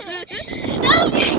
Help me!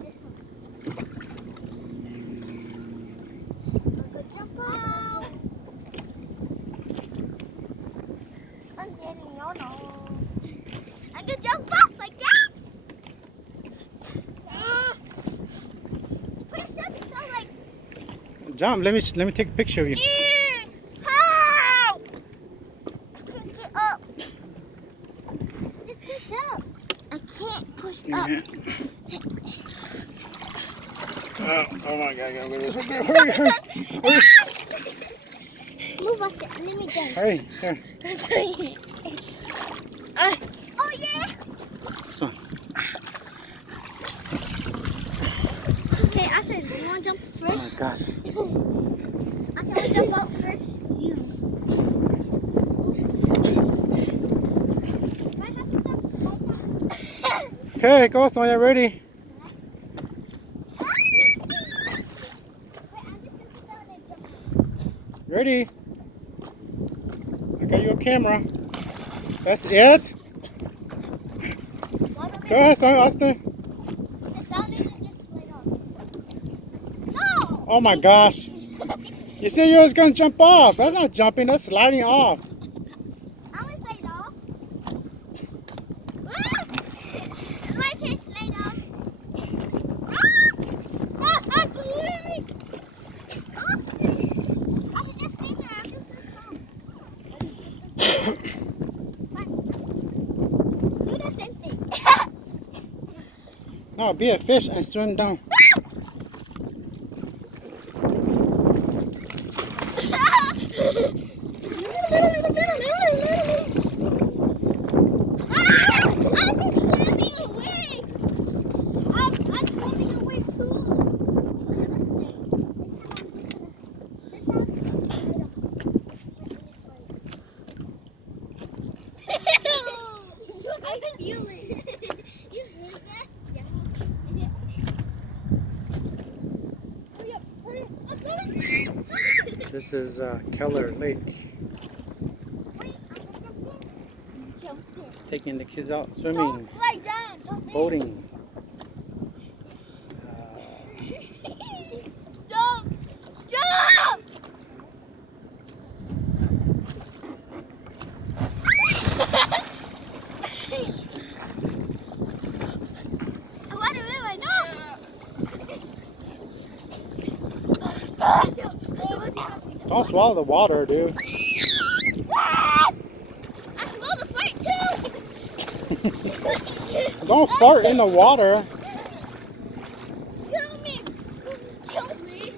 This one. Good jump out. I'm getting your nose. I can jump off like that. Jump. Let me take a picture of you. How? I can't get up. Just push up. I can't push up. Oh my God! Hurry! Move us. Let me go. Hurry! Here. Oh yeah. This one. Okay, I said you want to jump Oh first. my gosh! I said we'll jump out first. You. Okay, go, Sonia. Ready? Ready? I got your camera. That's it. Go ahead, son, Austin. Sit down and just lay down. No! Oh my gosh. You said you was going to jump off. That's not jumping, that's sliding off. I was laid off. My face laid off. I'm swimming. I should just stay there. I'm just going to come. Do the same thing. No, be a fish and swim down. I feel it. You heard that? Yeah. Hurry up, hurry up. I'm going. This is Keller Lake. Wait, I'm gonna jump in. Taking the kids out swimming, Don't slide down. Jump in. boating. Jump! Jump! I want to win my nose. Don't swallow the water, dude. I smell the fight too. Don't fart in the water. Kill me. Kill me.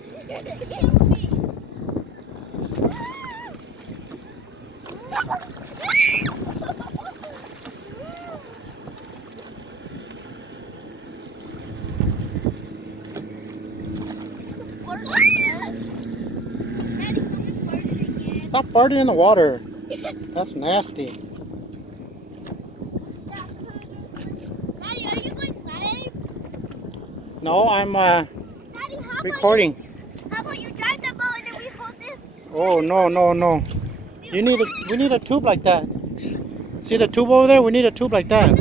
Kill me. Stop farting in the water. That's nasty. Daddy, are you going live? No, I'm Daddy, recording. How about you drive the boat and then we hold this? Oh, no. We need a tube like that. See the tube over there? We need a tube like that.